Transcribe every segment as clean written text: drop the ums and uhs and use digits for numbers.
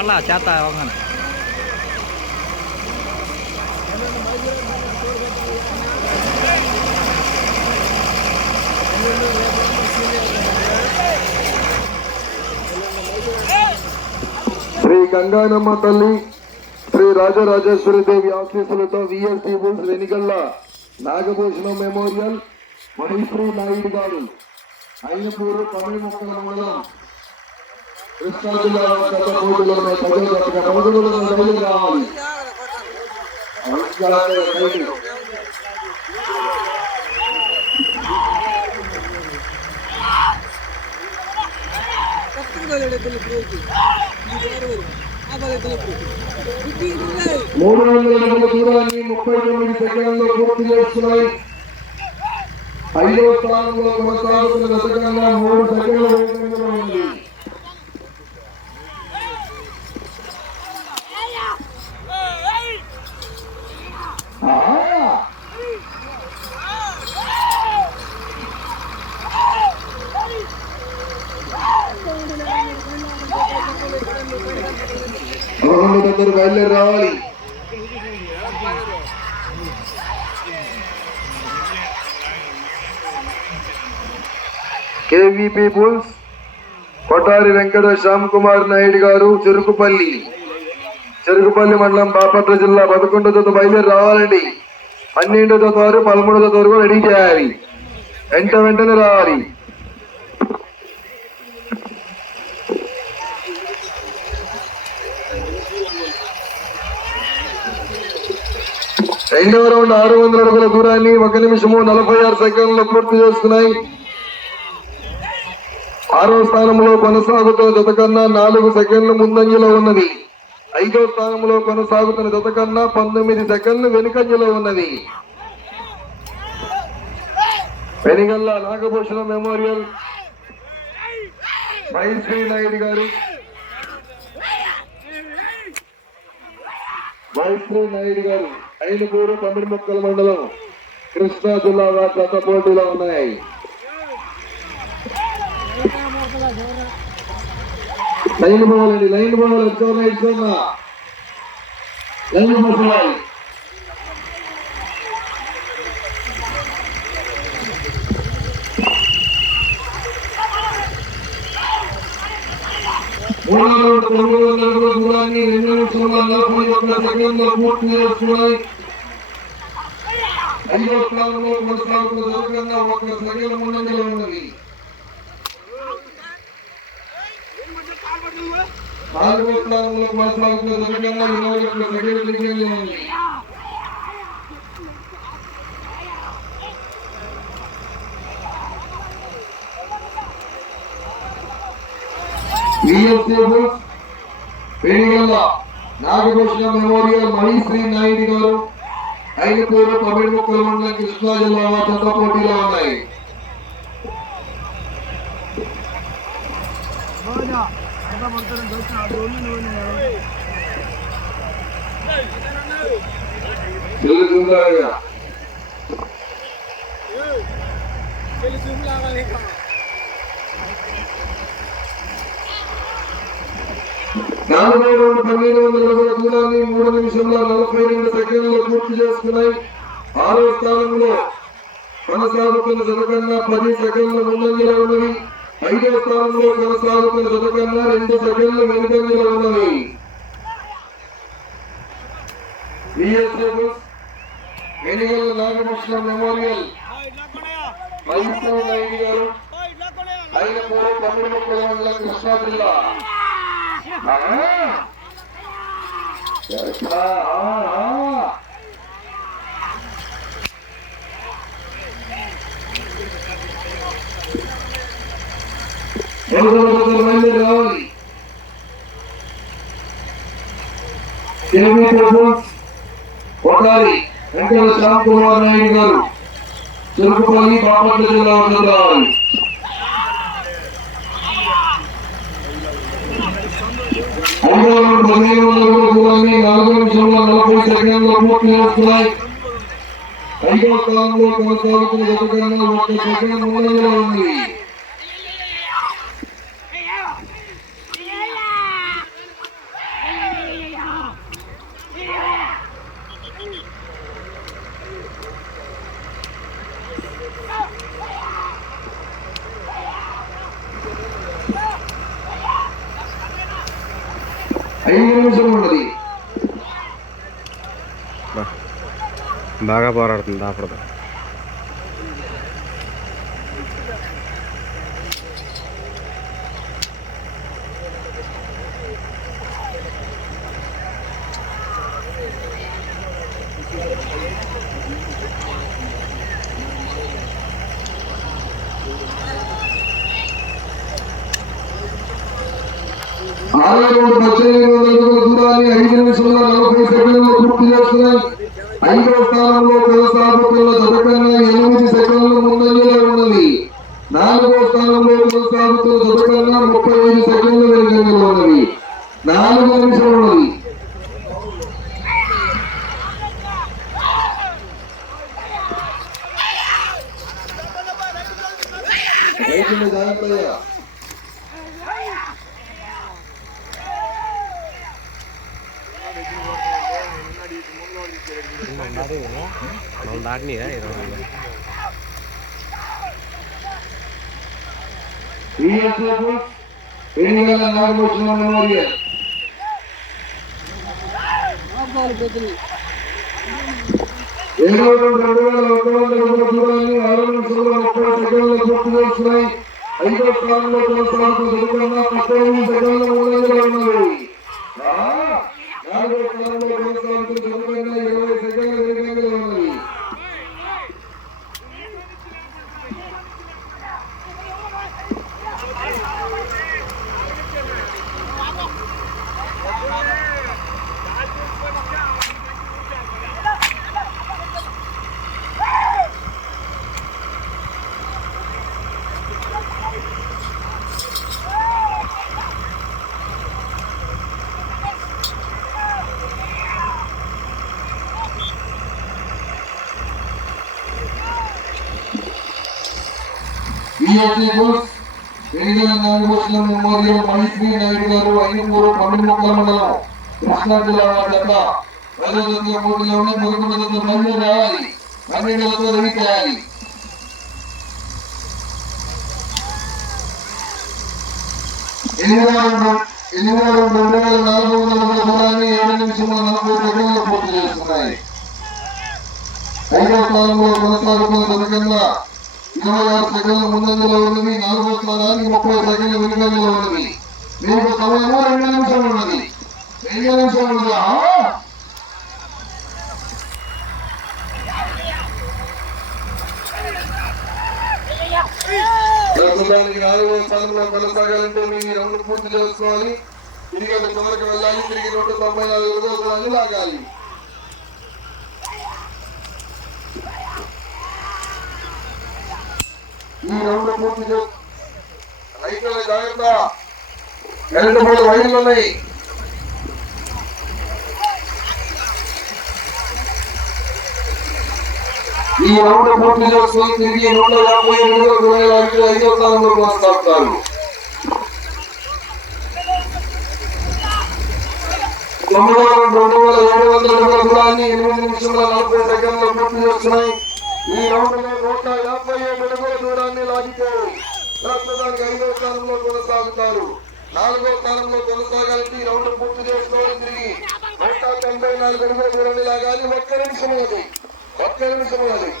అలా చేత శ్రీ గంగానమ్మ తల్లి శ్రీ రాజరాజేశ్వరి దేవి ఆశీస్సులతో VST bulls Venigalla Nagabhushanam memorial Manisri Naidu గారు అయినపూరు తమిళ మొక్కల మండలం కృష్ణా జిల్లా గత పోటీలోనే పదవి రావాలి. మూడు వందల అడుగుల దూరాన్ని 39 సెకండ్లలో పూర్తి చేస్తున్నాయి. 5వ స్థానంలో కొనసాగుతున్న గతకంగా 3 సెకండ్ల వేగంగా ఉంది. అందరూ బయలుదేరి రావాలి. కేవీపీ బుల్స్ కొటారి వెంకట శ్యామ్ కుమార్ నాయుడు గారు చెరుకుపల్లి మండలం బాపట్ల జిల్లా 11వ జత బయలుదేరి రావాలండి. 12వ జత వారు 13వ జత వరకు రెడీ చేయాలి. వెంటనే రావాలి. రెండవ రౌండ్ 600 అడుగుల దూరాన్ని 1 నిమిషము 46 సెకండ్లలో పూర్తి చేసుకున్నాయి. 6వ స్థానంలో కొనసాగుతున్న జత కన్నా 4 సెకండ్లు ముందంజలో ఉన్నది. 5వ స్థానంలో కొనసాగుతున్న జత కన్నా 19 సెకండ్లు వెనుకంజలో ఉన్నది. వెనిగల్ల నాగభూషణం మెమోరియల్ మహేశ్వరి నాయుడు గారు అయినపూరు తమిళ మొక్కల మండలం కృష్ణా జిల్లా గత పోటీలో ఉన్నాయి. లైన్ పోవాలండి. లైన్ పోవాలి. ఇచ్చోన్నా లైన్ పోవాలి. దూరాన్ని 2 నిమిషముల 41 సెకండ్ల పూర్తి చేస్తున్నాయి. 5వ స్థానంలో కొనసాగుతున్న జతకన్నా 1 సెకండ్ ముందంజలో ఉన్నది. 4వ స్థానంలో కొనసాగుతున్న జతకన్నా 21 సెకండ్ దిగ్గంలో ఉంది. వెనిగల్ల నాగభూషణం మెమోరియల్ మణిశ్రీ నాయుడు గారు అయినపూరు తమిళ మొక్కల మండలం కృష్ణా జిల్లా జత పోటీలో ఉన్నాయి. నాలుగో రౌండ్ 1200 అడుగుల దూరాన్ని 3 నిమిషముల 42 సెకండ్లు పూర్తి చేసుకున్నాయి. 6వ స్థానంలో కొనసాగుతున్న జతకన్నా 10 సెకండ్ల ముందంజలో ఉన్నవి. 5వ స్థానంలో కొనసాగుతున్న జతకన్నా 2 సెకండ్లు వెనుకంజలో ఉన్నవి. వెనిగల్ల నాగభూషణం మెమోరియల్ మహేశ్వరి నాయుడు గారు అయినపూరు తమిళ మొక్కల మండలం కృష్ణా జిల్లా రావాలి. కొట్టాలి వెంకట శ్యామ్ కుమార్ నాయుడు గారు చెరుకుపల్లి బాపట్ల జిల్లా రావాలి. దూరాన్ని 4 నిమిషముల 40 సెకండ్ల పూర్తి చేస్తున్నాయి. 5వ స్థానంలో కొనసాగుతున్న జతకన్నా 1 సెకండ్ ముందంజలో ఉంది. 5 నిమిషం ఉన్నది. బాగా పోరాడుతుంది దాపడదు. ఆలయంలో 1800 దూరాన్ని 5 నిమిషంలో 40 సెకండ్లలో పూర్తి చేస్తున్నాయి. 5వ స్థానంలో కొనసాగుతున్న జతకన్నా 8 సెకండ్లు ముందంజలో ఉన్నది. 4వ స్థానంలో కొనసాగుతున్న జతకన్నా 35 సెకండ్లు వెనుకంజలో ఉన్నది. 4 నిమిషం ఉన్నది. జాగ్రత్తగా దాటినాయా 20 నాగభూషణ మెమోరియల్ 2100 దూరాన్ని 6 నిమిషంలో 30 సెకండ్లు పూర్తి చేస్తున్నాయి. 5వ స్థానంలో కొనసాగుతున్న 15 సెకండ్ల ముందంజలో ఉన్నది. 4వ స్థానంలో కొనసాగుతున్న 20 సెకండ్ల వెనుకంజలో ఉన్నది. నాగభూషణ మెమోరియల్ మైత్రి నాయుడు గారు ఐదుమూరు పండుగ మండలం కృష్ణా జిల్లా జత 5వ పోటీలోనే 11 బయలుదేరాలి. 12తో రెడీ చేయాలి. ఎనిమిది 2400 దూరాన్ని 7 నిమిషంలో 40 సెకండ్లు పూర్తి చేస్తున్నాయి. 5వ స్థానంలో కొనసాగుతున్న జతకన్నా 26 సెకండ్ల ముందంజలో ఉన్నది. 4వ స్థానానికి 30 సెకండ్ల వెనుకంజలో ఉన్నది. మీకు సమయము 2 నిమిషాలు ఉన్నది. 2 నిమిషాలు ఉన్నదా? ప్రస్తుతానికి 4వ స్థానంలో కొనసాగాలంటే మీరు రౌండ్ పూర్తి చేసుకోవాలి. తిరిగి చివరికి వెళ్ళాలి. తిరిగి 194 దూరాన్ని లాగాలి. ఈ రౌండ్ పూర్తి రైతుల జాగ్రత్త. 2 వైర్లు ఉన్నాయి. ఈ రౌండ్ పూర్తి చేసుకుని తిరిగి 157 5వ స్థానంలో కొనసాగుతారు. 9700 దూరాన్ని 8 నిమిషంలో 40 సెకండ్లు పూర్తి చేస్తున్నాయి. ఈ రౌండ్ లో 157 అడుగుల దూరాన్ని లాగితే ప్రస్తుతానికి 5వ స్థానంలో కొనసాగుతారు. 4వ స్థానంలో కొనసాగాలంటే ఈ రౌండ్ పూర్తి చేసుకోవాలి. తిరిగి 194 అడుగుల దూరాన్ని లాగాలి. 1 నిమిషం ఉన్నది. 1 నిమిషం ఉన్నది.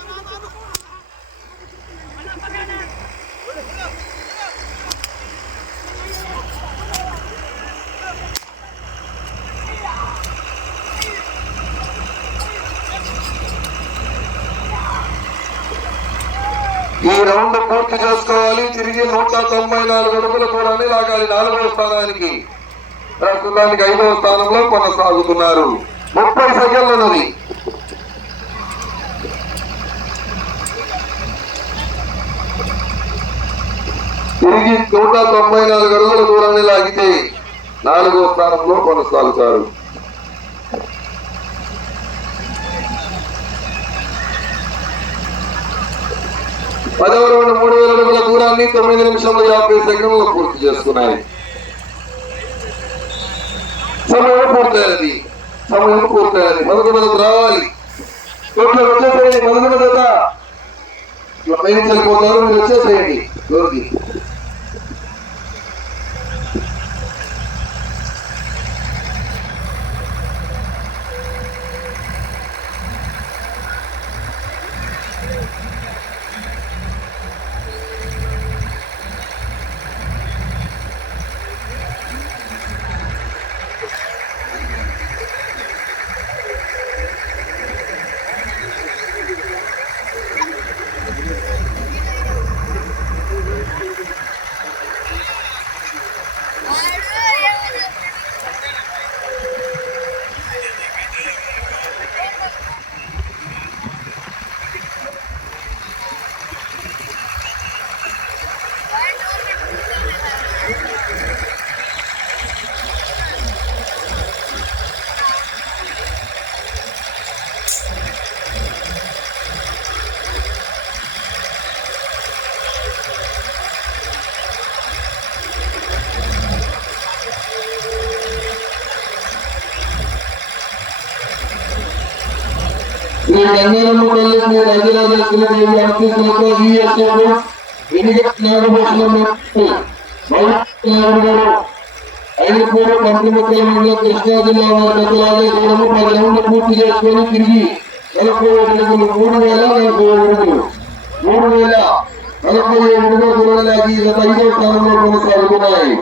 ఈ రౌండ్ పూర్తి చేసుకోవాలి. తిరిగి 194 అడుగుల దూరాన్ని లాగాలి. 4వ స్థానానికి. ప్రస్తుతానికి 5వ స్థానంలో కొనసాగుతున్నారు. 30 సెకండ్లు ఉన్నది. తిరిగి 194 అడుగుల దూరాన్ని లాగితే 4వ స్థానంలో కొనసాగుతారు. పదవ రౌండ్ 3000 అడుగుల దూరాన్ని 9 నిమిషంలో 50 సెకండ్లు పూర్తి చేస్తున్నాయి. సమయం పూర్తయినది. మొదటి రావాలి. వచ్చేసేయండి. మొదటి జత ఇట్లా పైన వెళ్ళిపోతారు. మీరు వచ్చేసేయండి. ఎవరికి శ్రీ గంగారమ్మ తల్లి శ్రీ రాజరాజేశ్వరదేవి ఆశీస్సులతో ఈఎస్ఓ వెనుగట్ నాగభూషణం గారు ఐదుపూరు పంపిముక్కల మండలం కృష్ణా జిల్లా వారి గతలాగే దూరము 10 రౌండ్లు పూర్తి చేసుకొని తిరిగి 47 అడుగులు 3,047 అడుగుల దూరం లాగి 5వ స్థానంలో కొనసాగుతున్నాయి.